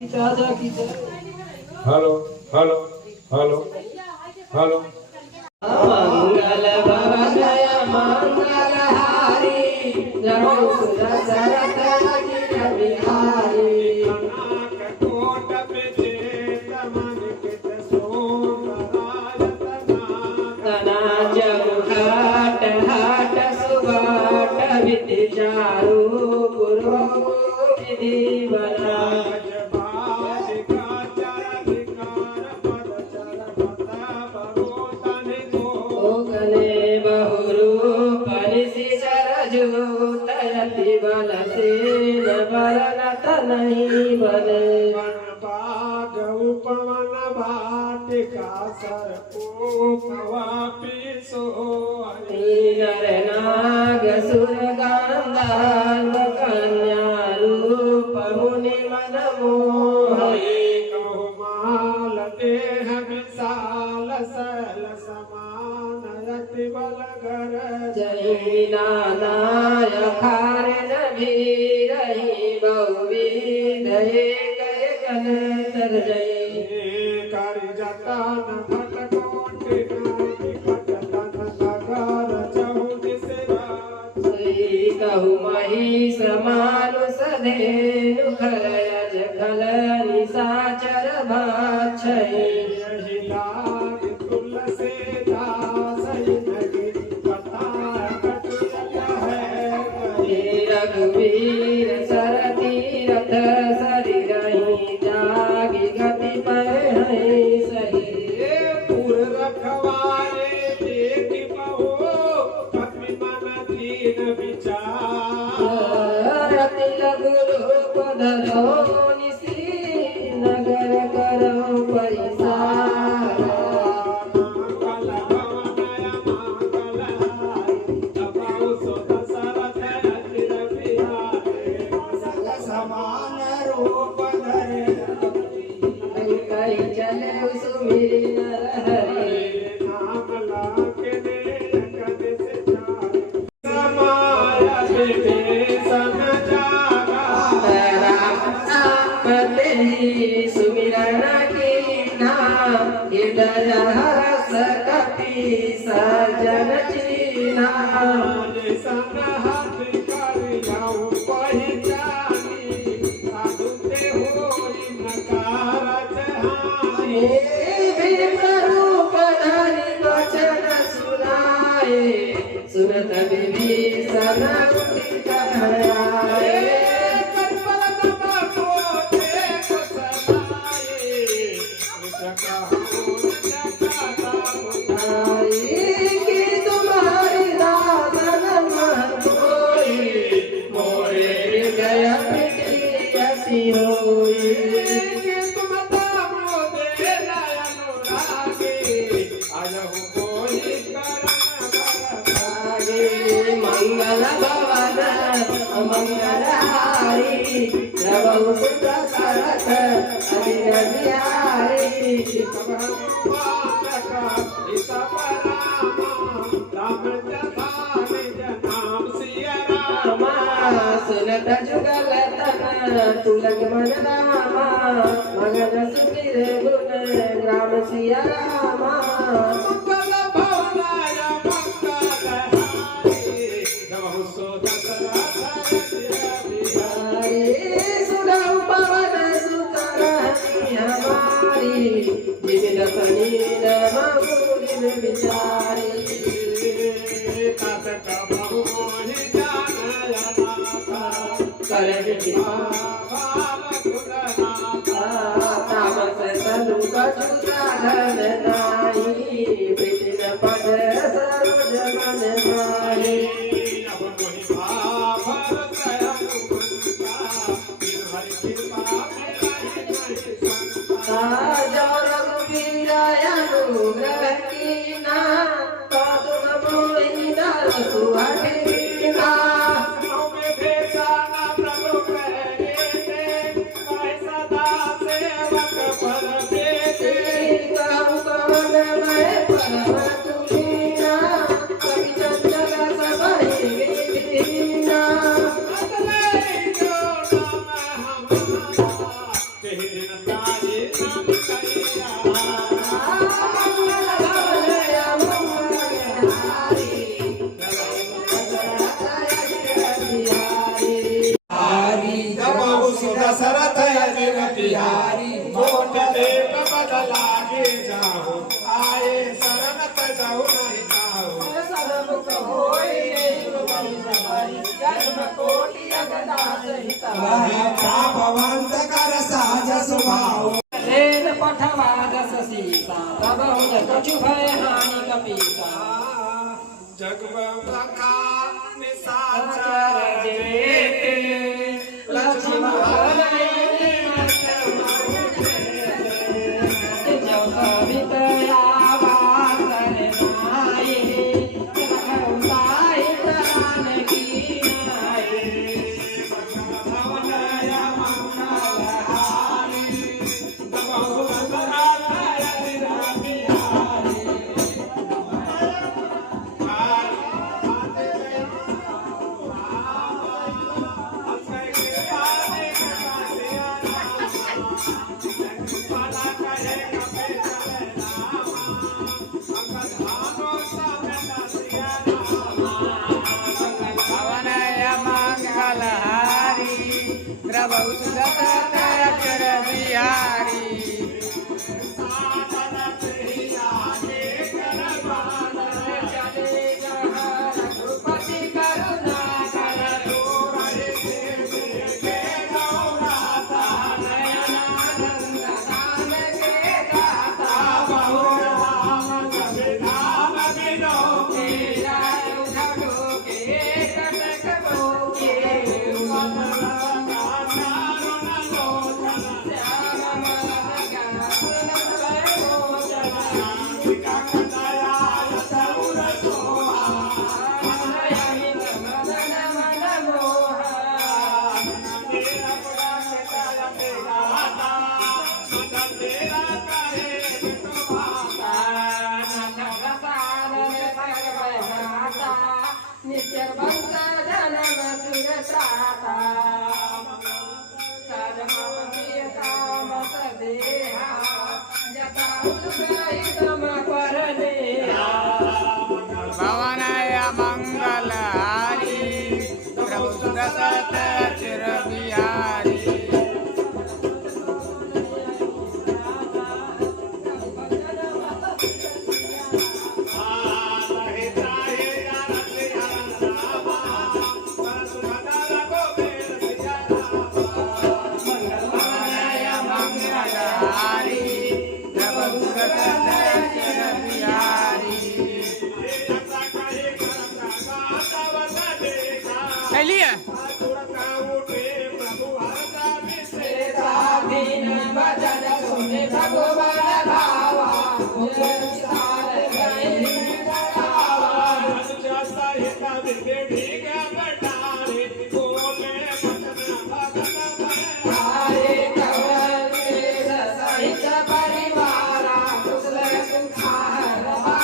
hello hello hello hello मंगल भवनय मंगलहारी जय Dasharath Ajit Bihari coat प्रचेत मन कित तना जगुहाट हाट सुबाट विधि चारु गुरु विधि बना तयति बल से बरनत नहीं बने बाग उपवन भाटिका सर्पोपवापि सोहनि नर नाग सुर गांधार कन्या रूप मुनि मन मोहनी कहुमाल देह विशाल सल समान यति बल गर जय नानाय खार नभी रही बहुविध एक गण तर जय कर जतन घट कोटि घट तन नगर चहुदिस राज श्री कहु महिष मानुष धेनु खरयज खल निशाचर भाक्षय यही लाग तुलसी दास नगी कथा कटुल है रघुवीर सर तीरथ शरीरहि जागी गति पर है सही पुर रखवारे देख बहु कपि मन दीन विचार रति लघु रूप धरो निसी नगर करो परिसार मंगल भवनय मंगलहारी तपौ सुत सरथ अजित बिहारी सग समान रूप धरे कई चले सुमिरि नर हरि नाम लाके जगत से जारी समाया विभीषण जागा रामते सुमिरन कीना हृदय हरस कपि सजन चीना संग हाथ कर जाऊं पहिचानी साधु ते होई नकारत हानि रूप धरि वचन सुनाए सुनत विभीषण उठि कहराए कि तुम्हारी दासन मन होई मोरे हृदय प्रीति होई मंगल भवन मंगलहारी प्रभु सुत सरथ अजित बिहारी सुनत जुगल तन तुलक मन रामा मगन सुमिर गुण ग्राम सिया रामा सुनऊ पवन सुत रहती हमारी जिन फनीर महुरिन विचारी कर तामस सनु कछु साधन नाही विपिन पद सरोज मन माही अनुग्रह कीना पादुम मोहि दर सुहटीना कहु पवन मैं परम तुमीना कवि चंचल सबहि विधीना तेहि तारे नाम कहिया दशरथ अजिर बिहारी मोट देव बदला के जाओ आए शरण तजौ नहीं जाओ भवंत कर साज सुभाव पठवा दस सीता तब कछु भय हानि कपीता जगबंखा निशाचर जेते लक्ष्मण भवनाय मंगलहारी प्रभु सुदशरथ चिर बिहारी चलिए परिवार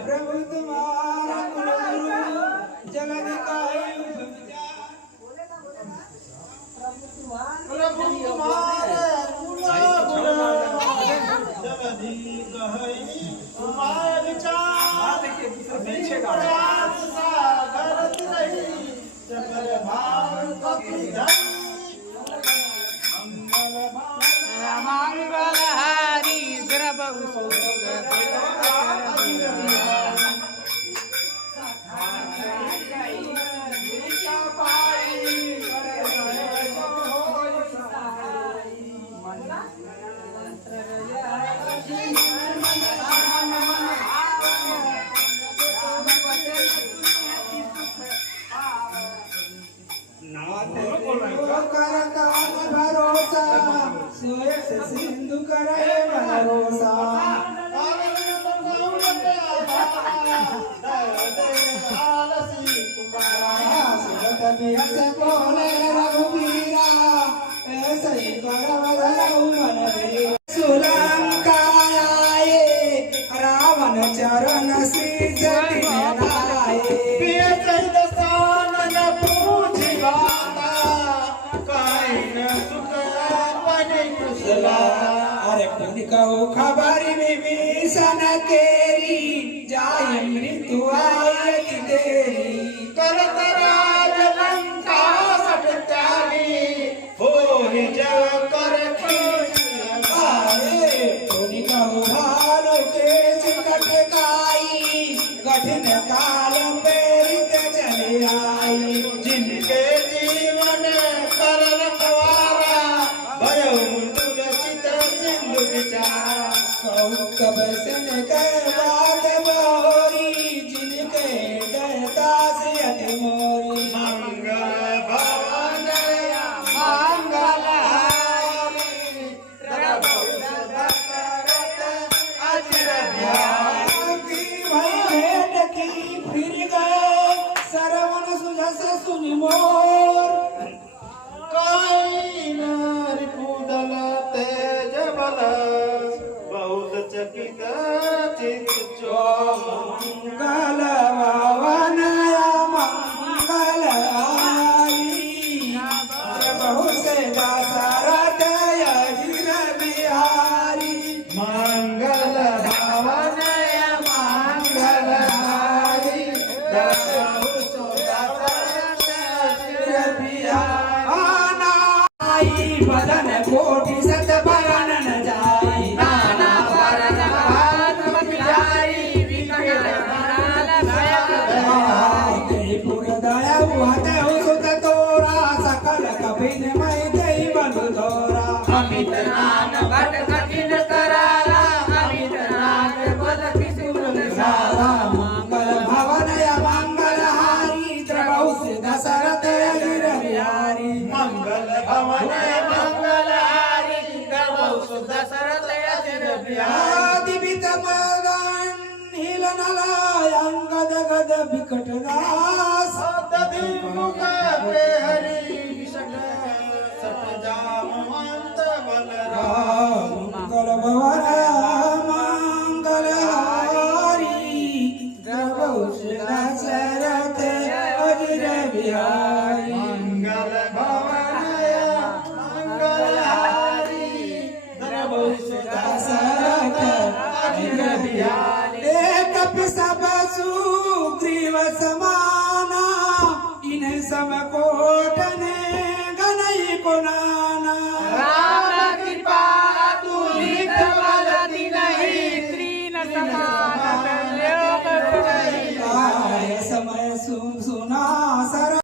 प्रभु तुम्हारा गुरु जगत काहे प्रभु तुम्हारे जगदी कहे तुम्हारे विचार प्रयास सागर रही चकर भाव कपि मंगलहारी द्रवहु कर कान भरोसा सोए से सिंधु करे भरोसा सुगत बिहस बोले रघुबीरा ऐसे ही करम धरऊ मन वीरा सुलंका आए रावण चरण शीश नाए अरे कहो खबर विभीषण केरी जाय मृत्यु आयति तेरी करत राज लंका सट त्यागी होहि जग कर कहो भालो केश कटकाई कठिन काल प्रेरित चले आई जिनके जीवन कर रखवारा भयो कब सन के बात बोरी जिनके दयता से अति मोरी मंगल भवन मंगल फिर गए सरवण सुजस सुनि मोर कूदल तेज बल बहुत चकित चित मंगल भवन मंगल बहुत से दासरथ अजिर बिहारी मंगल भवन मंगल बदन कोटि सत बरन न जाई नाना परन भात मिठाई विकट प्राण भय पुर दया हुत सुत तोरा सकल कपिन मय दई बंधु तोरा अमित नाम बट कठिन करारा अमित नाम बल किसुन सारा मंगल भवन या मंगल हारी द्रवहु से दशरथ अजिर बिहारी मंगल भवन दिवित मगन हिलनलायंगद गद विकट दास मुख पे हरि विषट सट जामवंत बलराम मंगल भवन मंगल हारी द्रवहु दशरथ अजिर बिहारी मंगल भवन मंगल हारी द्रवहु दशरथ अजिर बिहारी एक सब सुग्रीव समाना इन सब कोटने गनई को नाना राम कृपा तुलित बल नहीं त्रीन समान योग आए समय सुना सर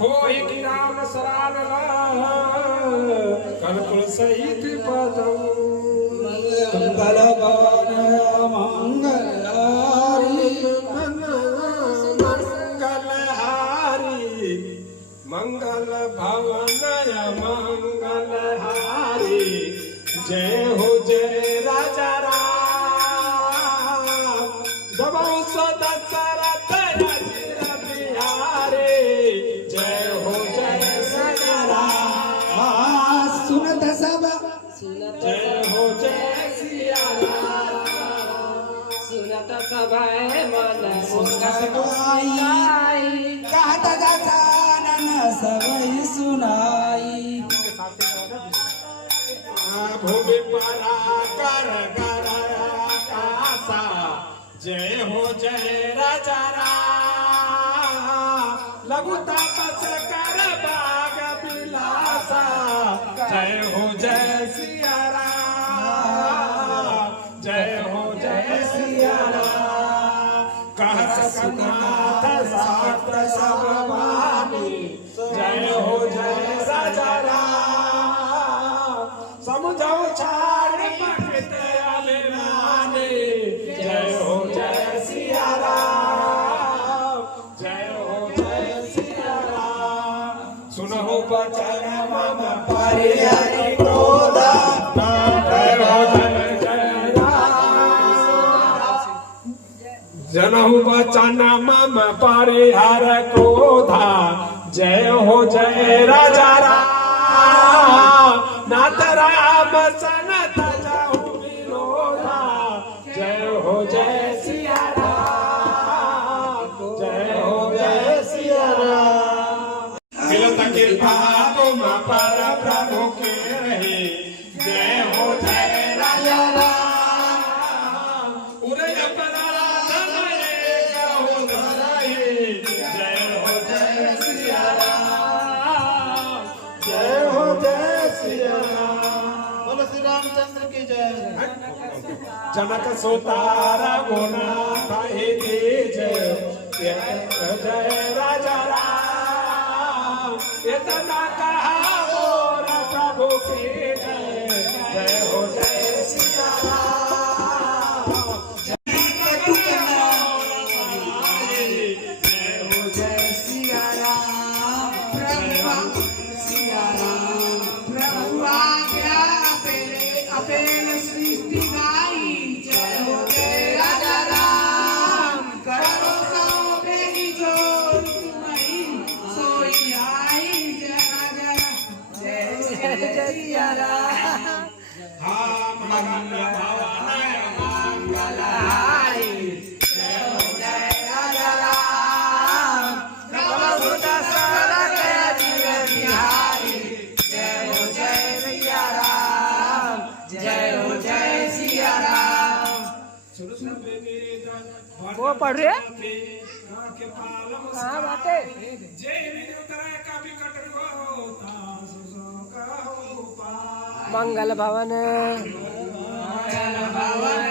हो कि राम सरान कलकुल सहित पदौ मंगल भवन मंगलहारी मंगलहारी मंगल भवन मंगलहारी जय हो जय राजा राम दबौ दशरथ राज बिहारी जय हो जय सिया राम सुनत सब जय हो जय सिया राम सुनत सभय मन सुनाई कहत गजानन सबई सुनाई भूमि परा कर कासा जय हो जय राजा राम लघु तपस कर बाग बिलासा जय हो जय सिया राम जय हो जय सिया राम कहत सुनाथ शास्त्र सब वाणी जय हो जय राजा राम समुझौ छाड़ पकत अभिमानी जय हो जय सिया राम जय हो जय सिया राम सुनहु बचन मम परिहरि क्रोध जय हो जय जय राम जनहु बचन मम परिहर क्रोधा जय हो जय राजा राम नाथ राम सनत जाहु विरोधा जय हो जय सिया राम जय हो जय सिया राम मिलत कृपा तुम पर प्रभु के रहे जय हो जय राजा राम उरे अपराध नये कहु धरहि जय हो जय सिया राम जय हो जय सिया राम बोलो श्री रामचंद्र की जय जनक सुतारा गुना कहि दीजय जय राजा राम इतना कहा मोर प्रभु की जय जय हो जय सिया राम जय हो जय सिया राम सिया राम प्रभु आज्ञा अपेन सृष्टि गाई जय हो जय राजा राम करो सो बेगी जोर तुम्हारी सोई आई जय राजा जय जय सिया राम मंगल भवन मंगलहारी जय हो जय राजा राम प्रभु दशरथ जी बिहारी जय हो जय सिया राम जय हो जय सिया राम वो पढ़ रहे के पालम कहाँ बाटे जय विनु करे का विकट होता सो कहो पा मंगल भवन भवन